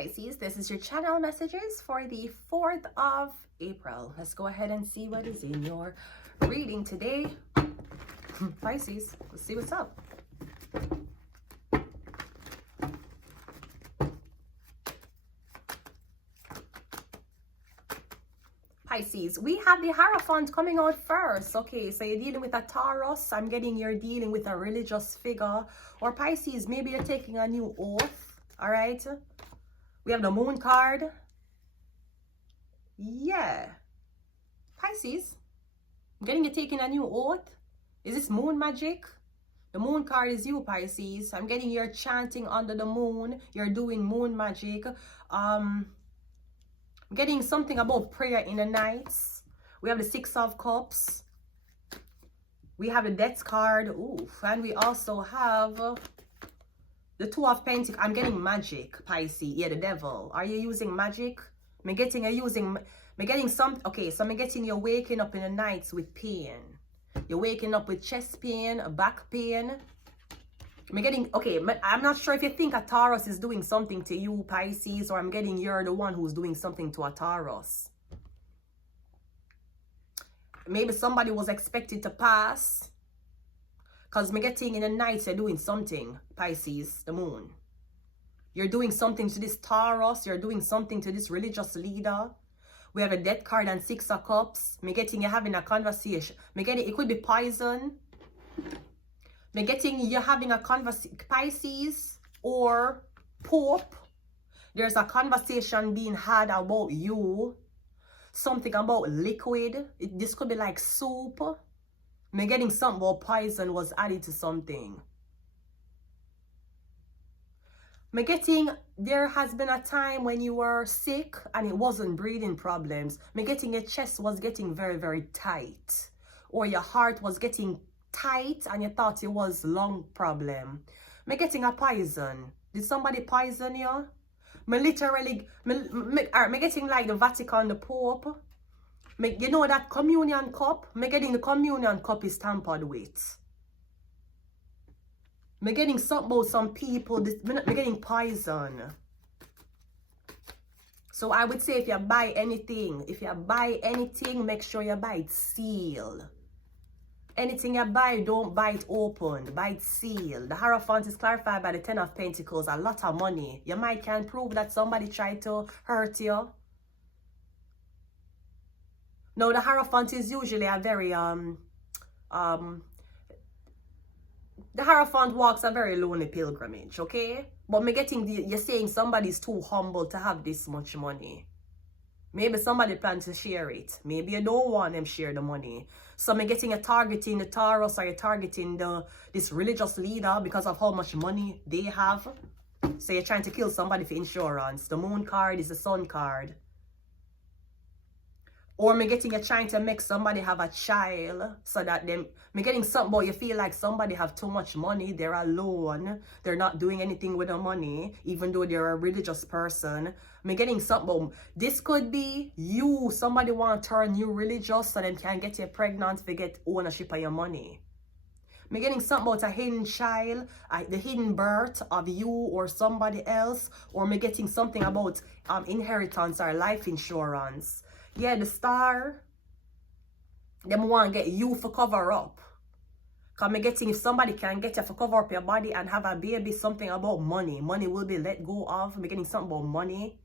Pisces, this is your channel messages for the 4th of April. Let's go ahead and see what is in your reading today. Pisces, let's see what's up. Pisces, we have the Hierophant coming out first. Okay, so you're dealing with a Taurus. I'm getting you're dealing with a religious figure. Or Pisces, maybe you're taking a new oath. All right. We have the Moon card. Yeah. Pisces, I'm getting you taking a new oath. Is this moon magic? The Moon card is you, Pisces. I'm getting you're chanting under the moon. You're doing moon magic. I'm getting something about prayer in the nights. We have the 6 of Cups. We have the Death card. Ooh, and we also have the 2 of Pentacles. I'm getting magic, Pisces. Yeah, the Devil. Are you using magic? I'm getting some. Okay, so I'm getting you're waking up in the nights with pain. You're waking up with chest pain, back pain. I'm not sure if you think a Taurus is doing something to you, Pisces, or I'm getting you're the one who's doing something to a Taurus. Maybe somebody was expected to pass. Because I'm getting in the night you're doing something, Pisces, the moon. You're doing something to this Taurus. You're doing something to this religious leader. We have a Death card and 6 of Cups. I'm getting you having a conversation. It could be poison. I'm getting you having a conversation, Pisces, or Pope. There's a conversation being had about you. Something about liquid. This could be like soup. I'm getting something about poison was added to something. I'm getting there has been a time when you were sick and it wasn't breathing problems. I'm getting your chest was getting very, very tight. Or your heart was getting tight and you thought it was lung problem. I'm getting a poison. Did somebody poison you? I'm getting like the Vatican, the Pope. You know that communion cup? I'm getting the communion cup is tampered with. I'm getting something about some people. I'm getting poison. So I would say if you buy anything, make sure you buy it sealed. Anything you buy, don't buy it open. Buy it sealed. The Hierophant is clarified by the 10 of Pentacles. A lot of money. You might can prove that somebody tried to hurt you. No, the Hierophant is usually a very the Hierophant walks a very lonely pilgrimage, okay? But me getting you're saying somebody's too humble to have this much money. Maybe somebody plans to share it. Maybe you don't want them share the money. So me getting a targeting the Taurus, or you're targeting this religious leader because of how much money they have. So you're trying to kill somebody for insurance. The Moon card is the Sun card. Or me getting you trying to make somebody have a child so that me getting something about you feel like somebody have too much money, they're alone, they're not doing anything with the money, even though they're a religious person. Me getting something about, this could be you, somebody want to turn you religious so they can get you pregnant to get ownership of your money. Me getting something about a hidden child, the hidden birth of you or somebody else, or me getting something about inheritance or life insurance. Yeah, the Star, them want to get you for cover up. Because I'm getting if somebody can get you for cover up your body and have a baby, something about money. Money will be let go of. I'm getting something about money.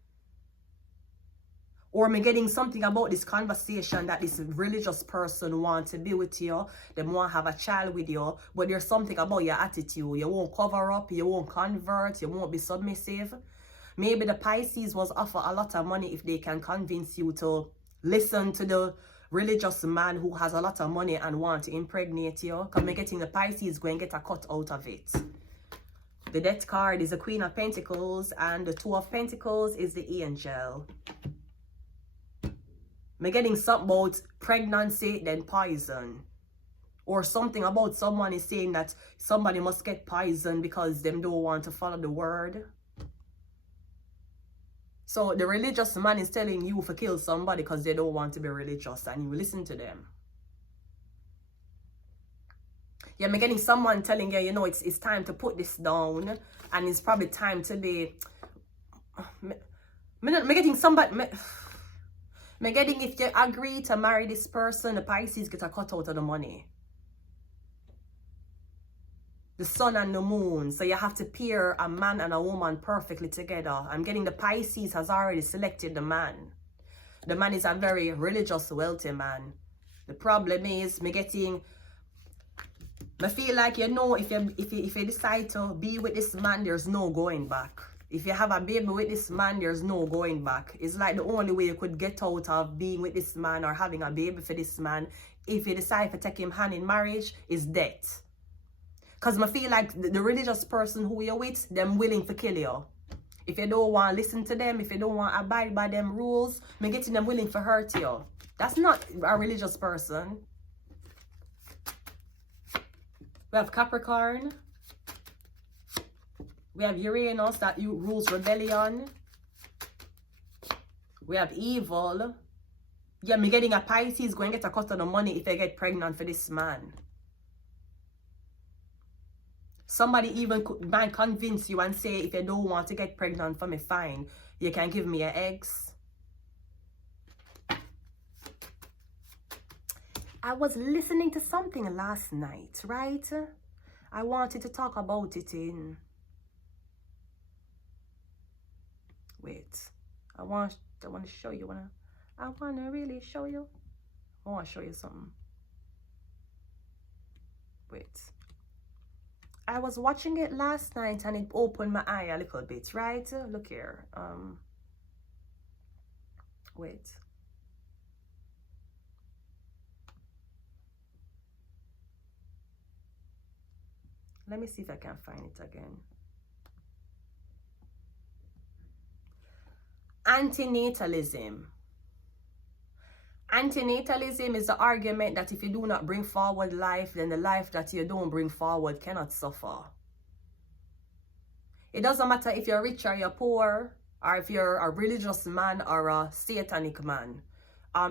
Or I'm getting something about this conversation that this religious person wants to be with you. They want to have a child with you. But there's something about your attitude. You won't cover up. You won't convert. You won't be submissive. Maybe the Pisces was offer a lot of money if they can convince you to listen to the religious man who has a lot of money and want to impregnate you. Because I'm getting the Pisces going to get a cut out of it. The Death card is the Queen of Pentacles and the 2 of Pentacles is the Angel. I'm getting something about pregnancy, then poison. Or something about someone is saying that somebody must get poison because them don't want to follow the word. So the religious man is telling you to kill somebody because they don't want to be religious and you listen to them. Yeah, I'm getting someone telling you, you know, it's time to put this down and it's probably time to be me getting somebody, me getting if you agree to marry this person, the Pisces get a cut out of the money. The sun and the moon. So you have to pair a man and a woman perfectly together. I'm getting the Pisces has already selected the man. The man is a very religious, wealthy man. The problem is me getting, I feel like, you know, if you decide to be with this man, there's no going back. If you have a baby with this man, there's no going back. It's like the only way you could get out of being with this man or having a baby for this man, if you decide to take him hand in marriage, is death. Because I feel like the religious person who you're with, them willing to kill you. If you don't want to listen to them, if you don't want to abide by them rules, me getting them willing to hurt you. That's not a religious person. We have Capricorn. We have Uranus that rules rebellion. We have evil. Yeah, me getting a Pisces going to get a cut of the money if they get pregnant for this man. Somebody even might convince you and say, if you don't want to get pregnant for me, fine. You can give me your eggs. I was listening to something last night, right? I wanted to talk about it in... Wait. I want to show you. I want to really show you. I want to show you something. Wait. I was watching it last night and it opened my eye a little bit, right? Look here. Wait. Let me see if I can find it again. Antinatalism. Antinatalism is the argument that if you do not bring forward life, then the life that you don't bring forward cannot suffer. It doesn't matter if you're rich or you're poor, or if you're a religious man or a satanic man.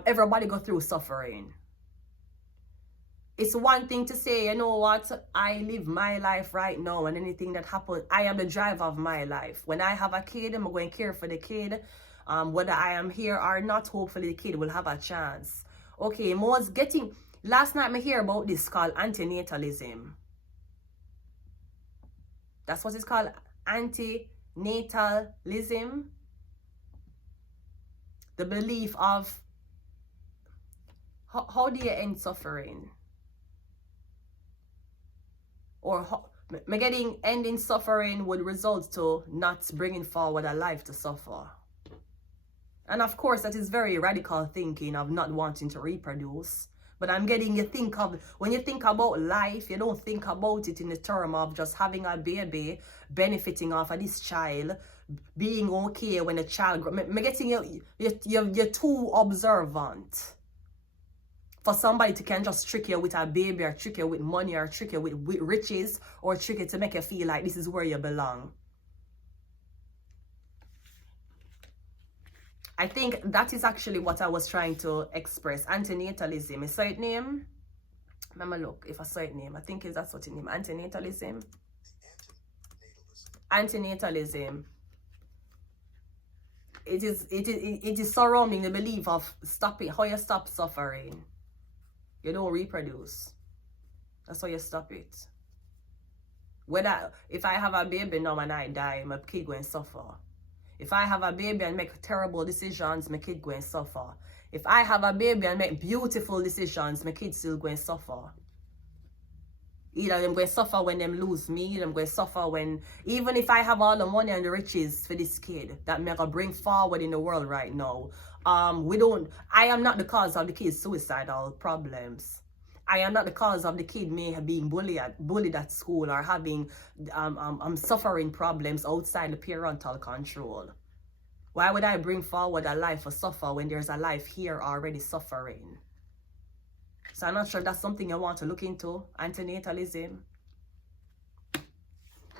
Everybody go through suffering. It's one thing to say, you know what, I live my life right now and anything that happens, I am the driver of my life. When I have a kid, I'm going to care for the kid. Whether I am here or not, hopefully the kid will have a chance. Okay, last night I hear about this called antinatalism. That's what it's called, antinatalism. The belief of, how do you end suffering? Or ending suffering would result to not bringing forward a life to suffer. And of course, that is very radical thinking of not wanting to reproduce. But I'm getting you think of, when you think about life, you don't think about it in the term of just having a baby, benefiting off of this child, being okay when a child grows. I'm getting you're too observant for somebody to can just trick you with a baby, or trick you with money, or trick you with riches, or trick you to make you feel like this is where you belong. I think that is actually what I was trying to express. Antinatalism. Is that its name? Let me look if I saw its name. I think that's what its name. Antinatalism. Antinatalism. It is surrounding the belief of stopping, how you stop suffering. You don't reproduce. That's how you stop it. If I have a baby now and I die, my kid going to suffer. If I have a baby and make terrible decisions, my kid going to suffer. If I have a baby and make beautiful decisions, my kid still going to suffer. Either them going to suffer when them lose me, them going to suffer when, even if I have all the money and the riches for this kid that me gonna bring forward in the world right now, I am not the cause of the kid's suicidal problems. I am not the cause of the kid may have been bullied at school, or having suffering problems outside the parental control. Why would I bring forward a life of suffer when there's a life here already suffering? So I'm not sure if that's something you want to look into, antinatalism.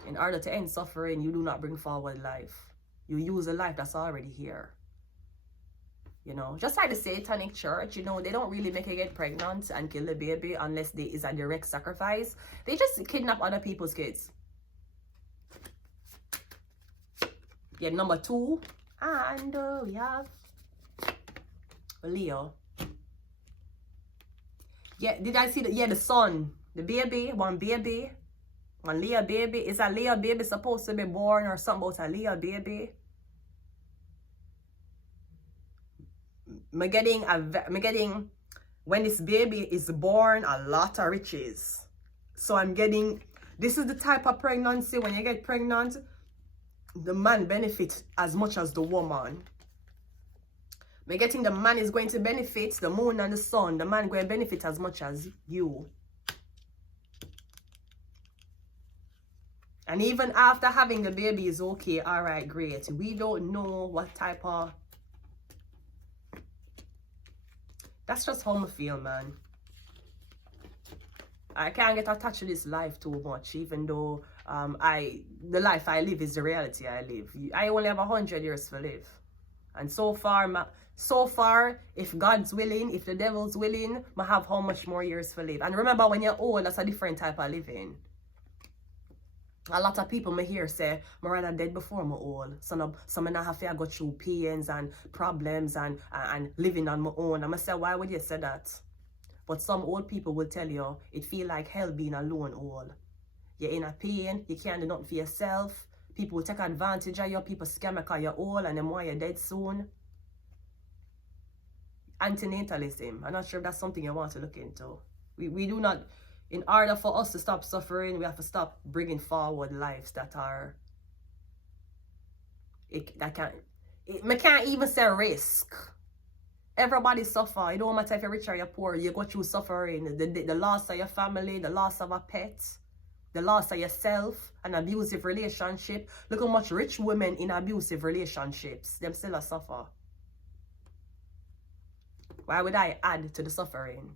In order to end suffering, you do not bring forward life. You use a life that's already here. You know, just like the Satanic Church, you know, they don't really make you get pregnant and kill the baby unless there is a direct sacrifice. They just kidnap other people's kids. Yeah, number 2. And we have Leo. Yeah, did I see that? Yeah, the son, the baby, one baby, one Leo baby. Is a Leo baby supposed to be born or something about a Leo baby? I'm getting, when this baby is born, a lot of riches. So I'm getting, this is the type of pregnancy, when you get pregnant, the man benefits as much as the woman. We're getting the man is going to benefit, the moon and the sun, the man going to benefit as much as you. And even after having the baby is okay, all right, great. We don't know what type of... That's just how I feel, man. I can't get attached to this life too much, even though the life I live is the reality I live. I only have 100 years to live. And so far, if God's willing, if the devil's willing, I have how much more years to live. And remember, when you're old, that's a different type of living. A lot of people may hear say, I'm rather dead before I'm old. Some I have to go through pains and problems and living on my own. I'm going to say, why would you say that? But some old people will tell you, it feel like hell being alone old. You're in a pain, you can't do nothing for yourself. People will take advantage of you, people scam because you're old and then why you're dead soon. Antinatalism, I'm not sure if that's something you want to look into. We do not... In order for us to stop suffering, we have to stop bringing forward lives that are... I can't even say risk. Everybody suffer. It don't matter if you're rich or you're poor. You go through suffering. The loss of your family, the loss of a pet, the loss of yourself, an abusive relationship. Look how much rich women in abusive relationships, them still suffer. Why would I add to the suffering?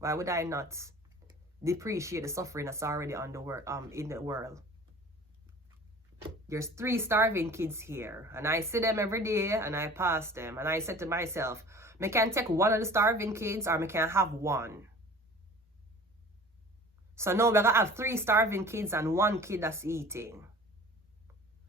Why would I not depreciate the suffering that's already on the in the world? There's 3 starving kids here, and I see them every day, and I pass them, and I said to myself, I can take one of the starving kids, or I can have one. So now we're gonna have 3 starving kids and 1 kid that's eating.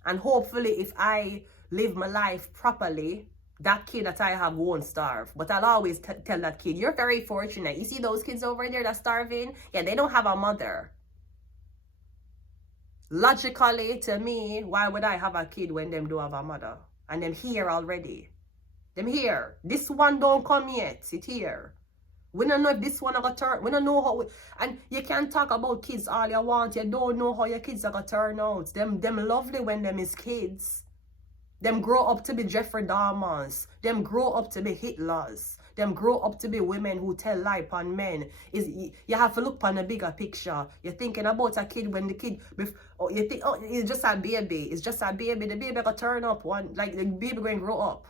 And hopefully, if I live my life properly, that kid that I have won't starve. But I'll always tell that kid, you're very fortunate. You see those kids over there that's starving? Yeah, they don't have a mother. Logically, to me, why would I have a kid when them do have a mother? And them here already. Them here. This one don't come yet. It here. We don't know if this one gonna turn. We don't know how. And you can talk about kids all you want. You don't know how your kids are gonna turn out. Them lovely when them is kids. Them grow up to be Jeffrey Dahmers. Them grow up to be Hitlers. Them grow up to be women who tell lie upon men. You have to look upon a bigger picture. You're thinking about a kid when the kid... you think, oh, it's just a baby. It's just a baby. The baby gonna turn up. Like the baby going to grow up.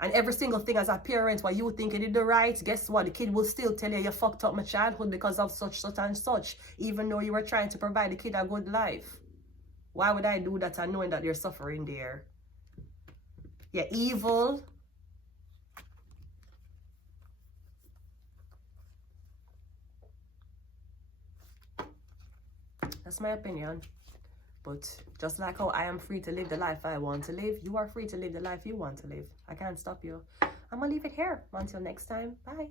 And every single thing as a parent, what you think you did the right, guess what? The kid will still tell you fucked up my childhood because of such and such. Even though you were trying to provide the kid a good life. Why would I do that and knowing that they're suffering there? Yeah, evil. That's my opinion. But just like how I am free to live the life I want to live, you are free to live the life you want to live. I can't stop you. I'm going to leave it here. Until next time. Bye.